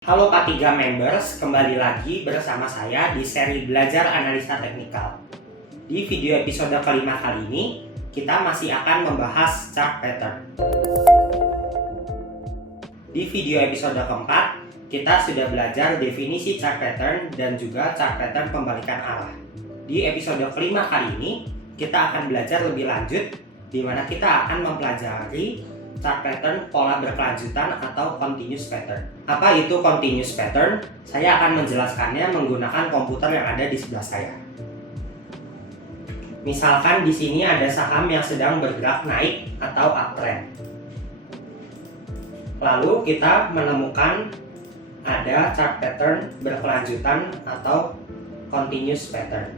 Halo K3 Members, kembali lagi bersama saya di seri Belajar Analisa Teknikal. Di video episode kelima kali ini, kita masih akan membahas chart pattern. Di video episode keempat, kita sudah belajar definisi chart pattern dan juga chart pattern pembalikan arah. Di episode kelima kali ini, kita akan belajar lebih lanjut, di mana kita akan mempelajari chart pattern pola berkelanjutan atau continuous pattern. Apa itu continuous pattern? Saya akan menjelaskannya menggunakan komputer yang ada di sebelah saya. Misalkan di sini ada saham yang sedang bergerak naik atau uptrend. Lalu kita menemukan ada chart pattern berkelanjutan atau continuous pattern.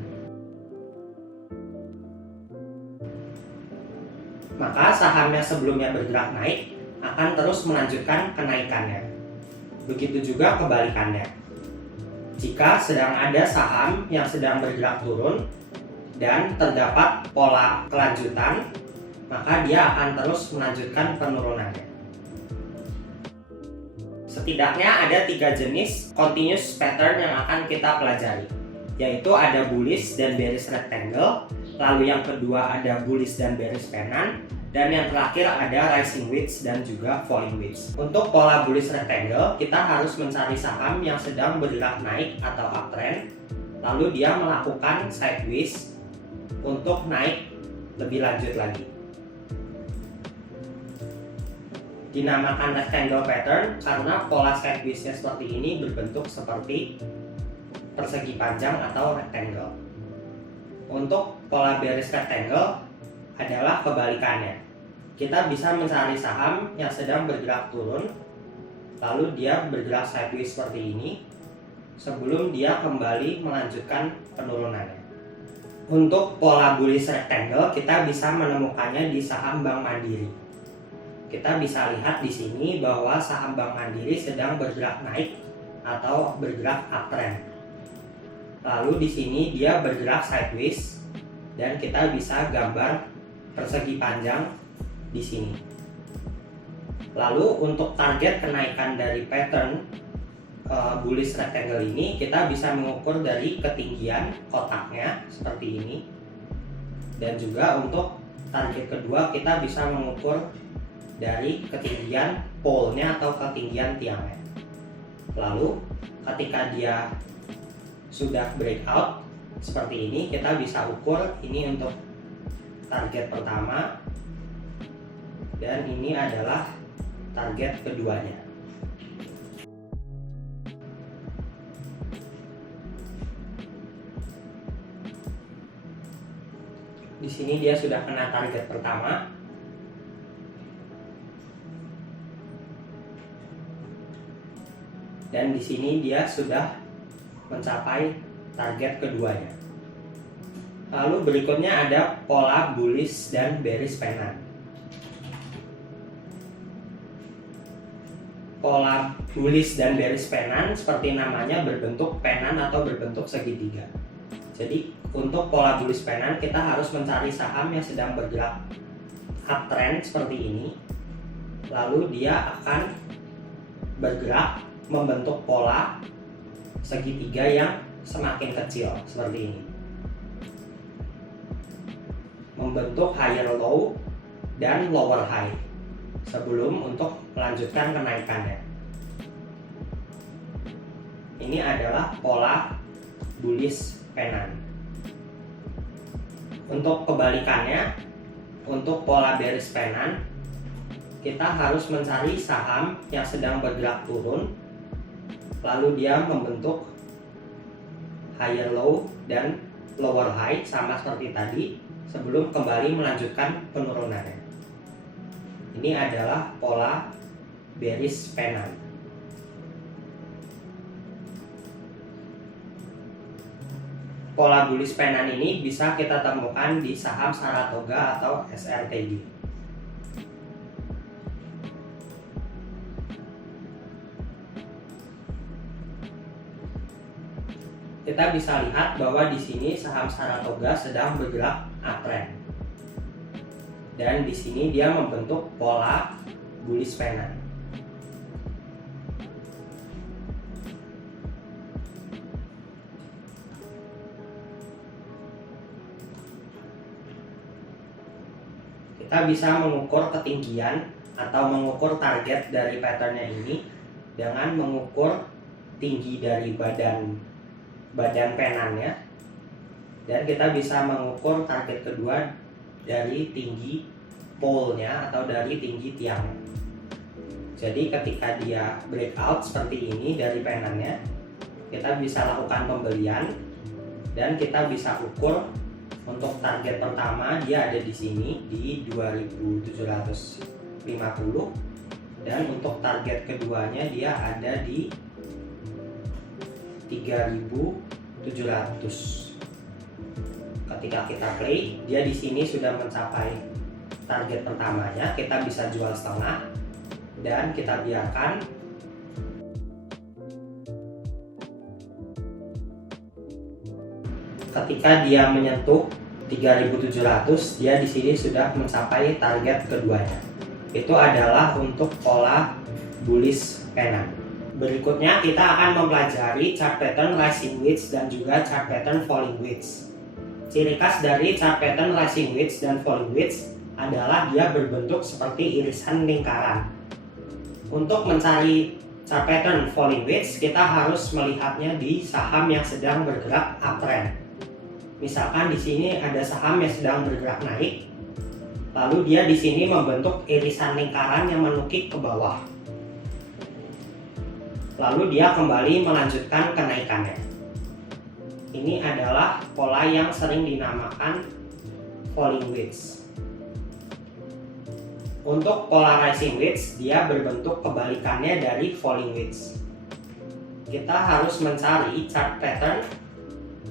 Maka saham yang sebelumnya bergerak naik akan terus melanjutkan kenaikannya. Begitu juga kebalikannya. Jika sedang ada saham yang sedang bergerak turun dan terdapat pola kelanjutan, maka dia akan terus melanjutkan penurunannya. Setidaknya ada 3 jenis continuous pattern yang akan kita pelajari, yaitu ada bullish dan bearish rectangle, lalu yang kedua ada bullish dan bearish pennant, dan yang terakhir ada rising wedge dan juga falling wedge. Untuk pola bullish rectangle, kita harus mencari saham yang sedang bergerak naik atau uptrend, lalu dia melakukan sideways untuk naik lebih lanjut lagi. Dinamakan rectangle pattern karena pola sideways-nya seperti ini berbentuk seperti persegi panjang atau rectangle. Untuk pola bearish rectangle adalah kebalikannya. Kita bisa mencari saham yang sedang bergerak turun, lalu dia bergerak sideways seperti ini, sebelum dia kembali melanjutkan penurunannya. Untuk pola bullish rectangle, kita bisa menemukannya di saham Bank Mandiri. Kita bisa lihat di sini bahwa saham Bank Mandiri sedang bergerak naik atau bergerak uptrend. Lalu di sini dia bergerak sideways dan kita bisa gambar persegi panjang di sini. Lalu untuk target kenaikan dari pattern bullish rectangle ini, kita bisa mengukur dari ketinggian kotaknya seperti ini. Dan juga untuk target kedua kita bisa mengukur dari ketinggian pole-nya atau ketinggian tiangnya. Lalu ketika dia sudah breakout seperti ini, kita bisa ukur ini untuk target pertama dan ini adalah target keduanya. Di sini dia sudah kena target pertama. Dan di sini dia sudah mencapai target keduanya. Lalu berikutnya ada pola bullish dan bearish pennant. Pola bullish dan bearish pennant seperti namanya berbentuk pennant atau berbentuk segitiga. Jadi untuk pola bullish pennant kita harus mencari saham yang sedang bergerak uptrend seperti ini. Lalu dia akan bergerak membentuk pola segitiga yang semakin kecil seperti ini, membentuk higher low dan lower high sebelum untuk melanjutkan kenaikannya. Ini adalah pola bullish pennant. Untuk kebalikannya, untuk pola bearish pennant, kita harus mencari saham yang sedang bergerak turun, lalu dia membentuk higher low dan lower high sama seperti tadi sebelum kembali melanjutkan penurunannya. Ini adalah pola bearish pennant. Pola bullish pennant ini bisa kita temukan di saham Saratoga atau SRTG. Kita bisa lihat bahwa di sini saham Saratoga sedang bergerak uptrend. Dan di sini dia membentuk pola bullish pennant. kita bisa mengukur ketinggian atau mengukur target dari patternnya ini dengan mengukur tinggi dari badan penannya, dan kita bisa mengukur target kedua dari tinggi pole-nya atau dari tinggi tiangnya. Jadi ketika dia breakout seperti ini dari penannya, kita bisa lakukan pembelian dan kita bisa ukur untuk target pertama dia ada di sini di 2750, dan untuk target keduanya dia ada di 3700. Ketika kita play, dia di sini sudah mencapai target pertamanya, kita bisa jual setengah dan kita biarkan ketika dia menyentuh 3700, dia di sini sudah mencapai target keduanya. Itu adalah untuk pola bullish pennant. Berikutnya kita akan mempelajari chart pattern rising wedge dan juga chart pattern falling wedge. Ciri khas dari chart pattern rising wedge dan falling wedge adalah dia berbentuk seperti irisan lingkaran. Untuk mencari chart pattern falling wedge, kita harus melihatnya di saham yang sedang bergerak uptrend. Misalkan di sini ada saham yang sedang bergerak naik, lalu dia di sini membentuk irisan lingkaran yang menukik ke bawah. Lalu dia kembali melanjutkan kenaikannya. Ini adalah pola yang sering dinamakan falling wedge. Untuk pola rising wedge, dia berbentuk kebalikannya dari falling wedge. Kita harus mencari chart pattern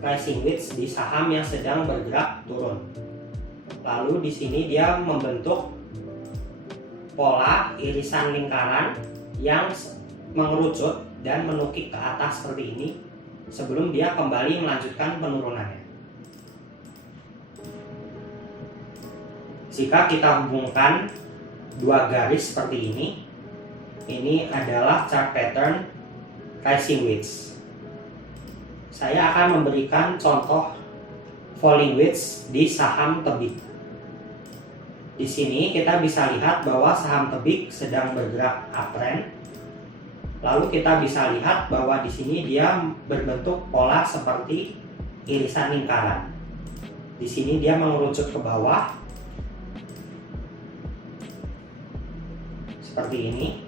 rising wedge di saham yang sedang bergerak turun. Lalu di sini dia membentuk pola irisan lingkaran yang mengerucut dan menukik ke atas seperti ini sebelum dia kembali melanjutkan penurunannya. Jika kita hubungkan dua garis seperti ini adalah chart pattern rising wedge. Saya akan memberikan contoh falling wedge di saham tebik. Di sini kita bisa lihat bahwa saham tebik sedang bergerak uptrend. Lalu kita bisa lihat bahwa di sini dia berbentuk pola seperti irisan lingkaran. Di sini dia mengerucut ke bawah seperti ini,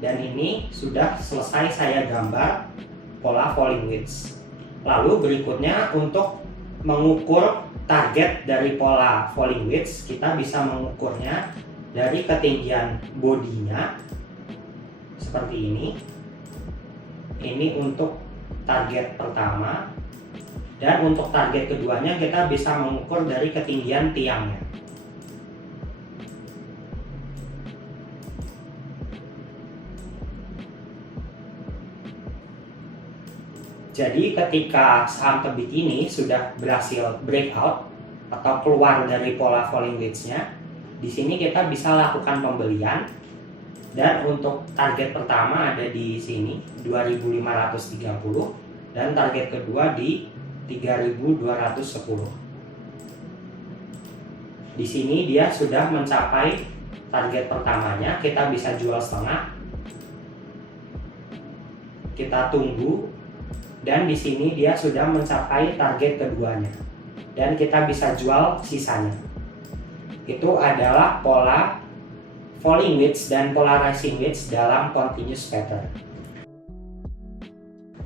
dan ini sudah selesai saya gambar pola falling wedge. Lalu berikutnya untuk mengukur target dari pola falling wedge, kita bisa mengukurnya dari ketinggian bodinya seperti ini. Ini untuk target pertama, dan untuk target keduanya kita bisa mengukur dari ketinggian tiangnya. Jadi ketika saham tebik ini sudah berhasil breakout atau keluar dari pola falling wedge-nya, di sini kita bisa lakukan pembelian, dan untuk target pertama ada di sini 2530 dan target kedua di 3210. Di sini dia sudah mencapai target pertamanya, kita bisa jual setengah. Kita tunggu, dan di sini dia sudah mencapai target keduanya dan kita bisa jual sisanya. Itu adalah pola falling wedge dan pola rising wedge dalam continuous pattern.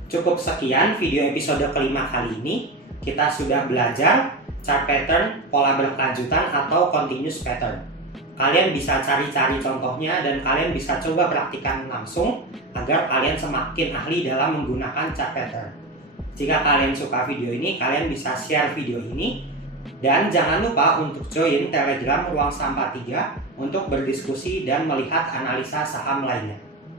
Cukup sekian video episode kelima kali ini. Kita sudah belajar chart pattern pola berkelanjutan atau continuous pattern. Kalian bisa cari-cari contohnya dan kalian bisa coba praktikkan langsung agar kalian semakin ahli dalam menggunakan chart pattern. Jika kalian suka video ini, kalian bisa share video ini, dan jangan lupa untuk join Telegram Ruang Sampah 3 untuk berdiskusi dan melihat analisa saham lainnya.